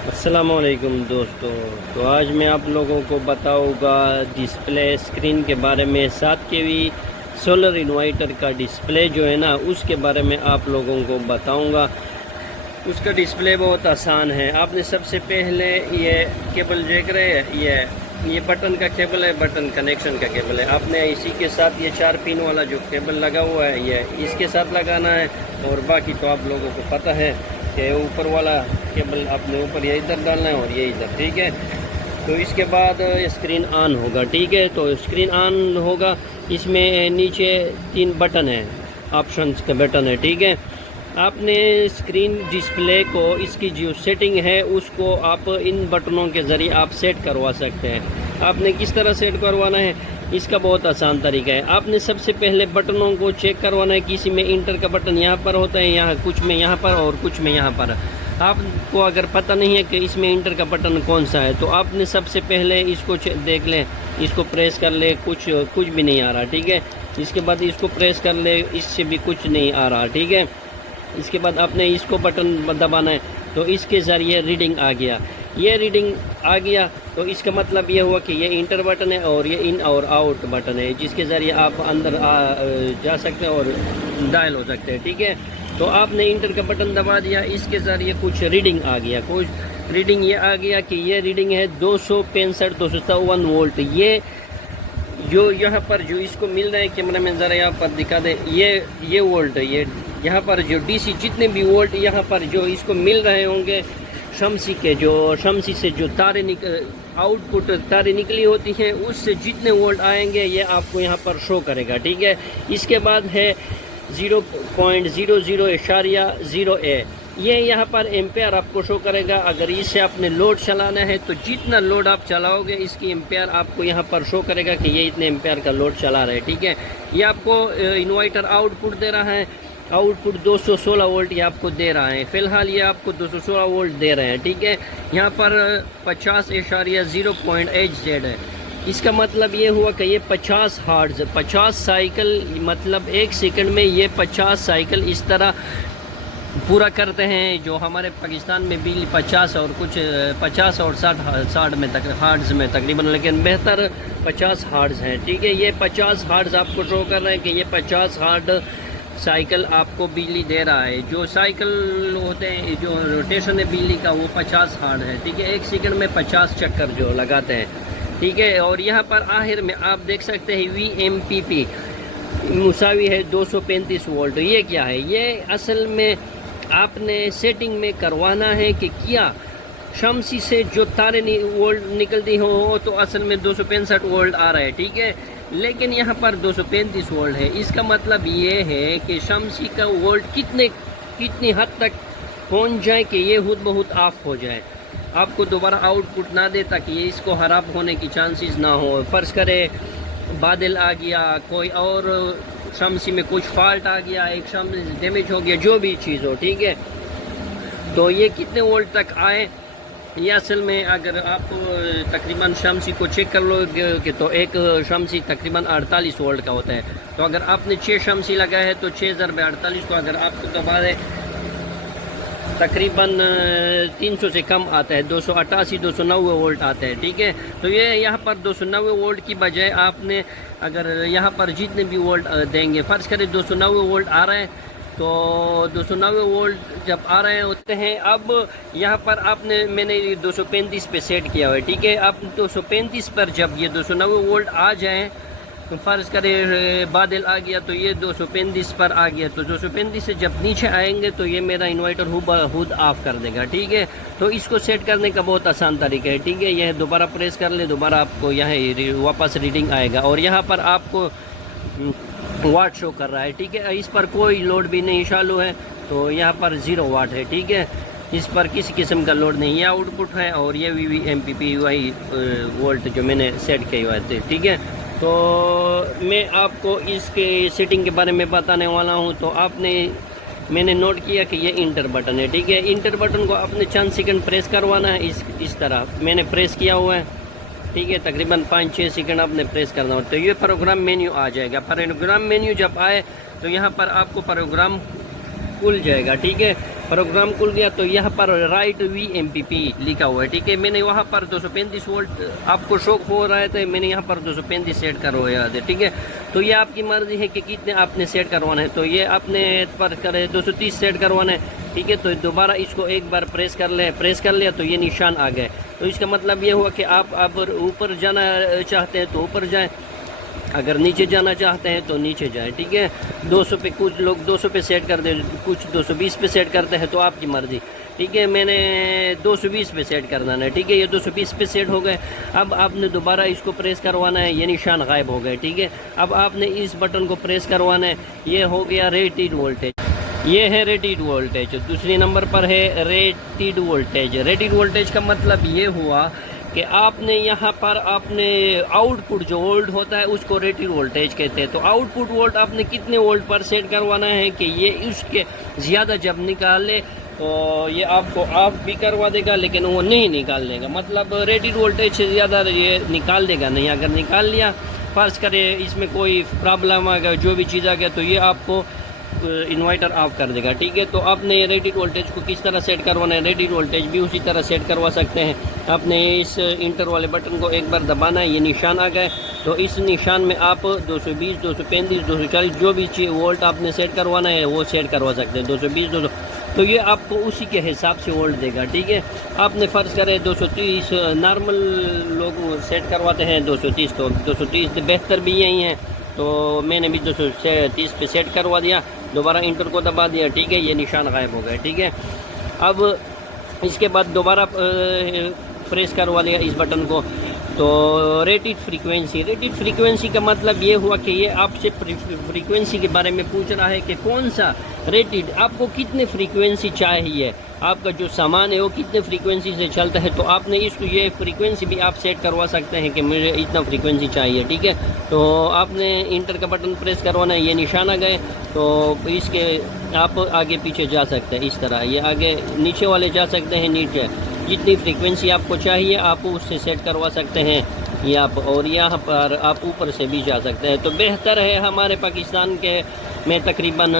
अस्सलामुअलैकुम दोस्तों। तो आज मैं आप लोगों को बताऊंगा डिस्प्ले स्क्रीन के बारे में। 7 kW सोलर इन्वर्टर का डिस्प्ले जो है ना, उसके बारे में आप लोगों को बताऊंगा। उसका डिस्प्ले बहुत आसान है। आपने सबसे पहले ये केबल देख रहे हैं, ये बटन का केबल है, बटन कनेक्शन का केबल है। आपने इसी के साथ ये 4 पिन वाला जो केबल लगा हुआ है, ये इसके साथ लगाना है। और बाकी तो आप लोगों को पता है कि ऊपर वाला केबल आपने ऊपर ये इधर डालना है और ये इधर, ठीक है। तो इसके बाद स्क्रीन ऑन होगा, ठीक है। तो स्क्रीन ऑन होगा, इसमें नीचे 3 बटन है, ऑप्शंस के बटन है, ठीक है। आपने स्क्रीन डिस्प्ले को, इसकी जो सेटिंग है उसको आप इन बटनों के ज़रिए आप सेट करवा सकते हैं। आपने किस तरह सेट करवाना है, इसका बहुत आसान तरीका है। आपने सबसे पहले बटनों को चेक करवाना है। किसी में इंटर का बटन यहाँ पर होता है, यहाँ कुछ में यहाँ पर और कुछ में यहाँ पर। आपको अगर पता नहीं है कि इसमें इंटर का बटन कौन सा है, तो आपने सबसे पहले इसको देख लें, इसको प्रेस कर ले, कुछ भी नहीं आ रहा, ठीक है। इसके बाद इसको प्रेस कर ले, इससे भी कुछ नहीं आ रहा, ठीक है। इसके बाद आपने इसको बटन दबाना है, तो इसके ज़रिए रीडिंग आ गया। ये रीडिंग आ गया तो इसका मतलब ये हुआ कि ये इंटर बटन है और ये इन और आउट बटन है, जिसके ज़रिए आप अंदर जा सकते हैं और डायल हो सकते हैं, ठीक है। तो आपने इंटर का बटन दबा दिया, इसके ज़रिए कुछ रीडिंग आ गया। कुछ रीडिंग ये आ गया कि ये रीडिंग है 265-257 वोल्ट। ये जो यहाँ पर जो इसको मिल रहा है, कैमरा में ज़रा यहाँ पर दिखा दे, ये वोल्ट है। ये यहाँ पर जो डीसी जितने भी वोल्ट यहाँ पर जो इसको मिल रहे होंगे, शमसी से जो आउटपुट तारें निकली होती हैं, उससे जितने वोल्ट आएंगे ये आपको यहाँ पर शो करेगा, ठीक है। इसके बाद है 0.00.0A, ये यहाँ पर एम्पेयर आपको शो करेगा। अगर इससे आपने लोड चलाना है तो जितना लोड आप चलाओगे, इसकी एम्पेयर आपको यहाँ पर शो करेगा कि ये इतने एम्पेयर का लोड चला रहे, ठीक है। ये आपको इन्वर्टर आउटपुट दे रहा है, आउटपुट 216 वोल्ट ये आपको दे रहा है। फ़िलहाल ये आपको 216 वोल्ट दे रहे हैं, ठीक है। यहाँ पर 50.0.HZ है। इसका मतलब ये हुआ कि ये 50 हर्ट्ज़, 50 साइकिल, मतलब 1 सेकंड में ये 50 साइकिल इस तरह पूरा करते हैं। जो हमारे पाकिस्तान में बिजली 50 और कुछ 50 और 60 में तक हर्ट्ज़ में तकरीबन, लेकिन बेहतर 50 हर्ट्ज़ है, ठीक है। ये 50 हर्ट्ज़ आपको शो कर रहे हैं कि ये 50 हर्ट्ज़ साइकिल आपको बिजली दे रहा है। जो साइकिल होते हैं, जो रोटेशन है बिजली का, वो 50 हर्ट्ज़ है, ठीक है। 1 सेकंड में 50 चक्कर जो लगाते हैं, ठीक है। और यहाँ पर आखिर में आप देख सकते हैं VMPP मुसावी है 235 वोल्ट। ये क्या है? ये असल में आपने सेटिंग में करवाना है कि क्या शमसी से जो तारे वोल्ट निकलती हो तो असल में 265 वोल्ट आ रहा है, ठीक है। लेकिन यहाँ पर 235 वोल्ट है। इसका मतलब ये है कि शमसी का वोल्ट कितनी हद तक पहुँच जाए कि ये खुद बहुत ऑफ हो जाए, आपको दोबारा आउटपुट ना दे, ताकि ये इसको खराब होने की चांसेस ना हो। फ़र्ज़ करे बादल आ गया, कोई और शमसी में कुछ फॉल्ट आ गया, एक शमसी डैमेज हो गया, जो भी चीज़ हो, ठीक है। तो ये कितने वोल्ट तक आए, ये असल में अगर आप तकरीबन शमसी को चेक कर लोगे तो एक शमसी तकरीबन 48 वोल्ट का होता है। तो अगर आपने 6 शमसी लगाए है तो 6,048 को अगर आपको दबा दे, तकरीबन 300 से कम आता है, 288-290 वोल्ट आता है, ठीक है। तो ये यहाँ पर 290 वोल्ट की बजाय आपने अगर यहाँ पर जितने भी वोल्ट देंगे, फ़र्ज़ करें 290 वोल्ट आ रहे हैं, तो 290 वोल्ट जब आ रहे होते हैं, अब यहाँ पर मैंने 235 पे सेट किया हुआ है, ठीक है। अब 235 पर जब ये 290 वोल्ट आ जाएँ, तो फ़र्ज़ करें बादल आ गया तो ये 235 पर आ गया, तो 235 से जब नीचे आएंगे तो ये मेरा इन्वर्टर खुद ऑफ कर देगा, ठीक है। तो इसको सेट करने का बहुत आसान तरीका है, ठीक है। यह दोबारा प्रेस कर ले, दोबारा आपको यहाँ वापस रीडिंग आएगा और यहाँ पर आपको वाट शो कर रहा है, ठीक है। इस पर कोई लोड भी नहीं चालू है, तो यहाँ पर 0 वाट है, ठीक है। इस पर किसी किस्म का लोड नहीं, ये आउटपुट है और ये VMPP वही वोल्ट जो मैंने सेट किए हुए थे, ठीक है। तो मैं आपको इसके सेटिंग के बारे में बताने वाला हूँ। तो मैंने नोट किया कि ये इंटर बटन है, ठीक है। इंटर बटन को आपने चंद सेकंड प्रेस करवाना है, इस तरह मैंने प्रेस किया हुआ है, ठीक है। तकरीबन 5-6 सेकंड आपने प्रेस करना हो तो ये प्रोग्राम मेन्यू आ जाएगा। प्रोग्राम मेन्यू जब आए तो यहाँ पर आपको प्रोग्राम खुल जाएगा, ठीक है। प्रोग्राम खुल गया तो यहाँ पर राइट VMPP लिखा हुआ है, ठीक है। मैंने वहाँ पर 235 वोल्ट आपको शौक हो रहा है तो मैंने यहाँ पर 235 सेट करवाया है, ठीक है। तो ये आपकी मर्ज़ी है कि कितने आपने सेट करवाना है। तो ये आपने पर करे 230 सेट करवाना है, ठीक है। तो दोबारा इसको एक बार प्रेस कर ले, प्रेस कर लिया तो ये निशान आ गए। तो इसका मतलब ये हुआ कि आप अब ऊपर जाना चाहते हैं तो ऊपर जाएं, अगर नीचे जाना चाहते हैं तो नीचे जाएं, ठीक है। 200 पे, कुछ लोग 200 पे सेट कर दे, कुछ 220 पे सेट करते हैं, तो आपकी मर्ज़ी, ठीक है। मैंने 220 पे सेट करना है, ठीक है। ये 220 पे सेट हो गए। अब आपने दोबारा इसको प्रेस करवाना है, ये निशान गायब हो गए, ठीक है। अब आपने इस बटन को प्रेस करवाना है, ये हो गया रेटेड वोल्टेज, ये है रेटेड वोल्टेज। दूसरे नंबर पर है रेटेड वोल्टेज। रेटेड वोल्टेज का मतलब ये हुआ कि आपने यहाँ पर आपने आउटपुट जो वोल्ट होता है उसको रेटेड वोल्टेज कहते हैं। तो आउटपुट वोल्ट आपने कितने वोल्ट पर सेट करवाना है कि ये उसके ज़्यादा जब निकाले तो ये आपको ऑफ भी करवा देगा, लेकिन वो नहीं निकाल देगा। मतलब रेटेड वोल्टेज से ज़्यादा ये निकाल देगा नहीं। अगर निकाल लिया, फर्ज करें इसमें कोई प्रॉब्लम आ गया, जो भी चीज़ आ गया, तो ये आपको इन्वर्टर ऑफ कर देगा, ठीक है। तो आपने रेटेड वोल्टेज को किस तरह सेट करवाना है, रेटेड वोल्टेज भी उसी तरह सेट करवा सकते हैं। आपने इस इंटर वाले बटन को एक बार दबाना है, ये निशान आ गए। तो इस निशान में आप 220, 235, 240 जो भी वोल्ट आपने सेट करवाना है वो सेट करवा सकते हैं। 220, 200, तो ये आपको उसी के हिसाब से वोल्ट देगा, ठीक है। आपने फ़र्ज़ करें 230, नॉर्मल लोग सेट करवाते हैं 230, तो 230 बेहतर भी यही है। तो मैंने भी 230 पे सेट करवा दिया, दोबारा इंटर को दबा दिया, ठीक है। ये निशान गायब हो गए, ठीक है। अब इसके बाद दोबारा प्रेस करवा लिया इस बटन को, तो रेटेड फ्रीक्वेंसी। रेटेड फ्रीक्वेंसी का मतलब ये हुआ कि ये आपसे फ्रीक्वेंसी के बारे में पूछ रहा है कि कौन सा रेटेड, आपको कितने फ्रीक्वेंसी चाहिए, आपका जो सामान है वो कितने फ्रीक्वेंसी से चलता है। तो आपने इसको ये फ्रीक्वेंसी भी आप सेट करवा सकते हैं कि मुझे इतना फ्रीक्वेंसी चाहिए, ठीक है। तो आपने इंटर का बटन प्रेस करवाना है, ये निशान आ गए। तो इसके आप आगे पीछे जा सकते हैं, इस तरह ये आगे नीचे वाले जा सकते हैं, नीचे जितनी फ्रीक्वेंसी आपको चाहिए आप उससे सेट करवा सकते हैं ये आप। और यहाँ पर आप ऊपर से भी जा सकते हैं। तो बेहतर है, हमारे पाकिस्तान के में तकरीबन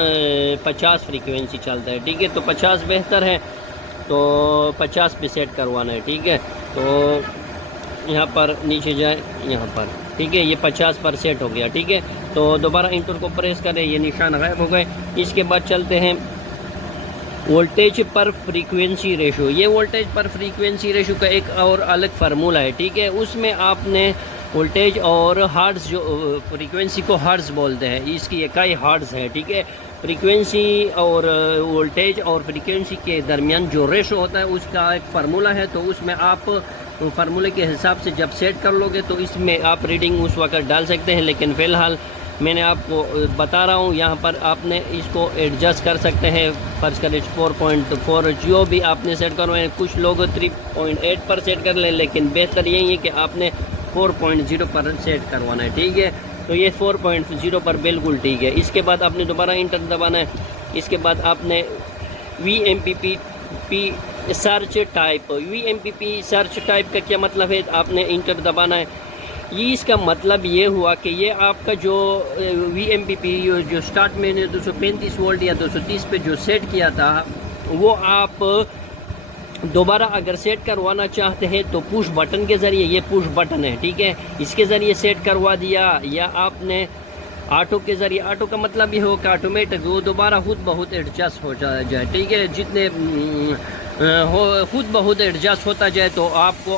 50 फ्रीक्वेंसी चलता है, ठीक है। तो 50 बेहतर है, तो 50 पे सेट करवाना है, ठीक है। तो यहाँ पर नीचे जाए, यहाँ पर, ठीक है, ये 50 पर सेट हो गया, ठीक है। तो दोबारा इंटर को प्रेस करें, ये निशान गायब हो गए। इसके बाद चलते हैं वोल्टेज पर फ्रीक्वेंसी रेशो। ये वोल्टेज पर फ्रीक्वेंसी रेशो का एक और अलग फार्मूला है, ठीक है। उसमें आपने वोल्टेज और हर्ट्ज़, जो फ्रीक्वेंसी को हर्ट्ज़ बोलते हैं, इसकी इकाई हर्ट्ज़ है, ठीक है। फ्रीक्वेंसी और वोल्टेज और फ्रीक्वेंसी के दरमियान जो रेशो होता है उसका एक फार्मूला है। तो उसमें आप फार्मूले के हिसाब से जब सेट कर लोगे तो इसमें आप रीडिंग उस वक्त डाल सकते हैं। लेकिन फ़िलहाल मैंने आपको बता रहा हूँ, यहाँ पर आपने इसको एडजस्ट कर सकते हैं। फर्ज करें 4.4 जो भी आपने सेट करवाए, कुछ लोग 3.8 पर सेट कर लें, लेकिन बेहतर यही है कि आपने 4.0 पर सेट करवाना है, ठीक है। तो ये 4.0 पर बिल्कुल ठीक है। इसके बाद आपने दोबारा इंटर दबाना है। इसके बाद आपने VMPP search type, VMPP search type का क्या मतलब है, आपने इंटर दबाना है। ये इसका मतलब ये हुआ कि ये आपका जो VMPP जो स्टार्ट मैंने 235 वोल्ट या 230 पे जो सेट किया था, वो आप दोबारा अगर सेट करवाना चाहते हैं तो पुश बटन के ज़रिए, ये पुश बटन है, ठीक है, इसके ज़रिए सेट करवा दिया, या आपने ऑटो के ज़रिए, ऑटो का मतलब ये हो कि ऑटोमेटिक वो दोबारा खुद बहुत एडजस्ट हो जाए, ठीक है। जितने खुद बहुत एडजस्ट होता जाए तो आपको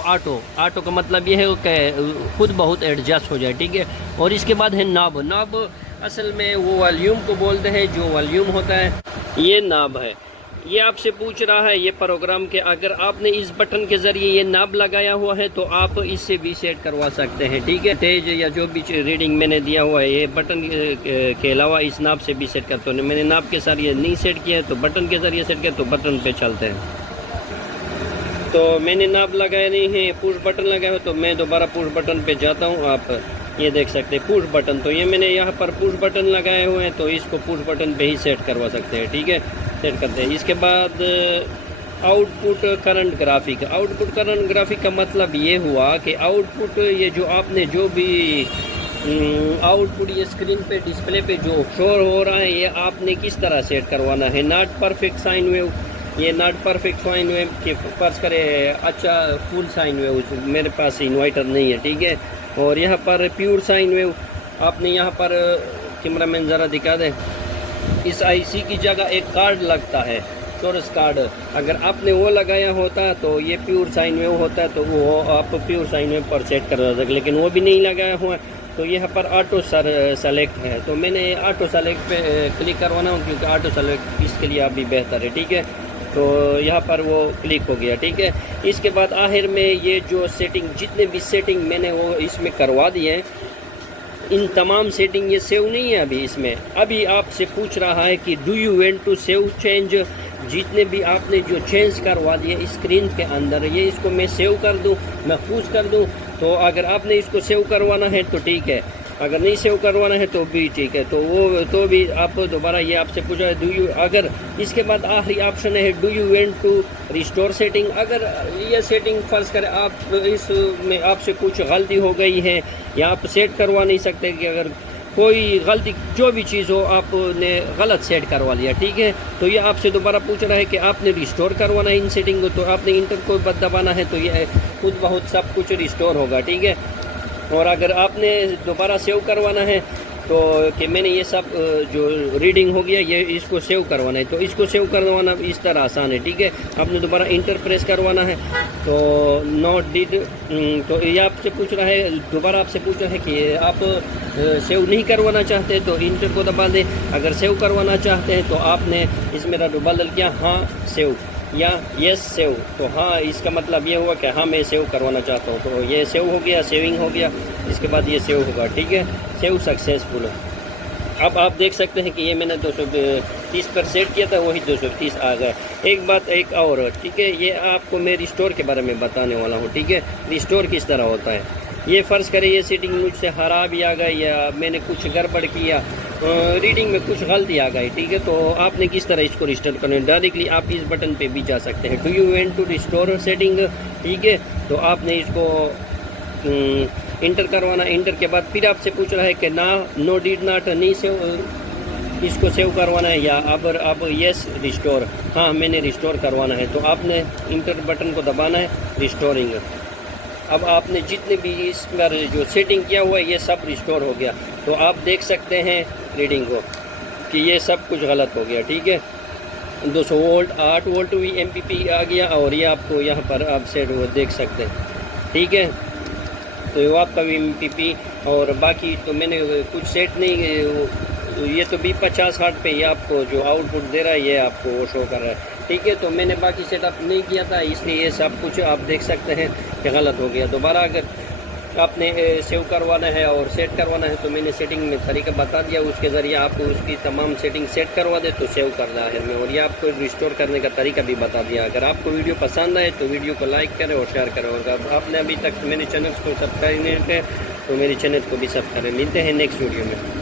ऑटो का मतलब ये है कि खुद बहुत एडजस्ट हो जाए, ठीक है। और इसके बाद है नॉब। नॉब असल में वो वॉल्यूम को बोलते हैं, जो वॉल्यूम होता है ये नॉब है। ये आपसे पूछ रहा है ये प्रोग्राम के, अगर आपने इस बटन के ज़रिए ये नॉब लगाया हुआ है तो आप इससे भी सेट करवा सकते हैं, ठीक है। तेज या जो भी रीडिंग मैंने दिया हुआ है ये बटन के अलावा इस नॉब से भी सेट करता हूँ। मैंने नॉब के साथ ये नहीं सेट किया है तो बटन के ज़रिए सेट किया, तो बटन पे चलते हैं। तो मैंने नॉब लगाया नहीं है, पुश बटन लगाया हो, तो मैं दोबारा पुश बटन पे जाता हूँ। आप ये देख सकते हैं पुश बटन, तो ये मैंने यहाँ पर पुश बटन लगाए हुए हैं, तो इसको पुश बटन पे ही सेट करवा सकते हैं, ठीक है। सेट करते हैं। इसके बाद output current graphic. Output current graphic का मतलब ये हुआ कि आउटपुट, ये जो आपने जो भी आउटपुट ये स्क्रीन पे डिस्प्ले पे जो शोर हो रहा है, ये आपने किस तरह सेट करवाना है। नॉट परफेक्ट साइन वेव, ये नॉट परफेक्ट साइन वेव के फर्ज करे अच्छा फुल साइन वेव मेरे पास इन्वर्टर नहीं है, ठीक है। और यहाँ पर प्योर साइन वेव आपने यहाँ पर कैमरामैन ज़रा दिखा दें, इस आईसी की जगह एक कार्ड लगता है, चोरस कार्ड, अगर आपने वो लगाया होता तो ये प्योर साइन वेव होता, तो वो आप प्योर साइन वेव पर सेट कर सकते, लेकिन वो भी नहीं लगाया हुआ है। तो यहाँ पर ऑटो सेलेक्ट है, तो मैंने ऑटो सेलेक्ट पे क्लिक करवाना हूँ क्योंकि ऑटो सेलेक्ट इसके लिए अभी बेहतर है, ठीक है। तो यहाँ पर वो क्लिक हो गया, ठीक है। इसके बाद आखिर में ये जो सेटिंग जितने भी सेटिंग मैंने वो इसमें करवा दिए हैं, इन तमाम सेटिंग ये सेव नहीं है अभी इसमें। अभी आपसे पूछ रहा है कि do you want to save change, जितने भी आपने जो चेंज करवा दिए स्क्रीन के अंदर, ये इसको मैं सेव कर दूं, महफूज कर दूं। तो अगर आपने इसको सेव करवाना है तो ठीक है, अगर नहीं सेव करवाना है तो भी ठीक है। तो वो तो भी आप दोबारा ये आपसे पूछा है डू यू, अगर इसके बाद आखिरी ऑप्शन है do you want to restore setting. अगर ये सेटिंग फर्ज करें आप इसमें आपसे कुछ गलती हो गई है या आप सेट करवा नहीं सकते, कि अगर कोई गलती जो भी चीज़ हो आपने गलत सेट करवा लिया, ठीक है, तो ये आपसे दोबारा पूछ रहा है कि आपने रिस्टोर करवाना है इन सेटिंग को, तो आपने इंटर को दबाना है तो ये खुद बहुत सब कुछ रिस्टोर होगा, ठीक है। और अगर आपने दोबारा सेव करवाना है तो कि मैंने ये सब जो रीडिंग हो गया ये इसको सेव करवाना है, तो इसको सेव करवाना इस तरह आसान है, ठीक है। आपने दोबारा इंटर प्रेस करवाना है तो नॉट डिड, तो ये आपसे पूछ रहा है, दोबारा आपसे पूछा है कि आप सेव नहीं करवाना चाहते तो इंटर को दबा दें, अगर सेव करवाना चाहते हैं तो आपने इसमें बदल किया हाँ सेव या यस सेव, तो हाँ इसका मतलब ये हुआ कि हाँ मैं सेव करवाना चाहता हूँ, तो ये सेव हो गया, सेविंग हो गया, इसके बाद ये सेव होगा, ठीक है, सेव सक्सेसफुल है। अब आप देख सकते हैं कि ये मैंने 230 पर सेट किया था, वही 230 आ गया। एक बात एक और, ठीक है, ये आपको मैं रिस्टोर के बारे में बताने वाला हूँ, ठीक है। रिस्टोर किस तरह होता है, ये फ़र्ज़ करें ये सेटिंग मुझसे ख़राब आ गई या मैंने कुछ गड़बड़ किया, रीडिंग में कुछ गलती आ गई, ठीक है, तो आपने किस तरह इसको रिस्टोर करना है। डायरेक्टली आप इस बटन पे भी जा सकते हैं, do you want to restore setting, ठीक है, तो आपने इसको इंटर करवाना। इंटर के बाद फिर आपसे पूछ रहा है कि ना नो डिड नॉट, नहीं सेव इसको सेव करवाना है या अब यस रिस्टोर, हाँ मैंने रिस्टोर करवाना है, तो आपने इंटर बटन को दबाना है, रिस्टोरिंग। अब आपने जितने भी इस पर जो सेटिंग किया हुआ है ये सब रिस्टोर हो गया, तो आप देख सकते हैं रीडिंग को कि ये सब कुछ गलत हो गया, ठीक है। 200 वोल्ट 8 वोल्ट भी MPP आ गया, और ये आपको यहाँ पर आप सेट वो देख सकते हैं, ठीक है। तो ये आपका भी MPP, और बाकी तो मैंने कुछ सेट नहीं, ये तो भी 50-60 पे ये आपको जो आउटपुट दे रहा है ये आपको वो शो कर रहा है, ठीक है। तो मैंने बाकी सेटअप नहीं किया था, इसलिए ये सब कुछ आप देख सकते हैं कि गलत हो गया। दोबारा अगर आपने सेव करवाना है और सेट करवाना है तो मैंने सेटिंग में तरीका बता दिया, उसके ज़रिए आपको उसकी तमाम सेटिंग सेट करवा दे तो सेव करना है में, और ये आपको रिस्टोर करने का तरीका भी बता दिया। अगर आपको वीडियो पसंद आए तो वीडियो को लाइक करें और शेयर करें, और अगर आपने अभी तक मेरे चैनल को सब्सक्राइब नहीं किया तो मेरे चैनल को भी सब्सक्राइब करें। मिलते हैं नेक्स्ट वीडियो में।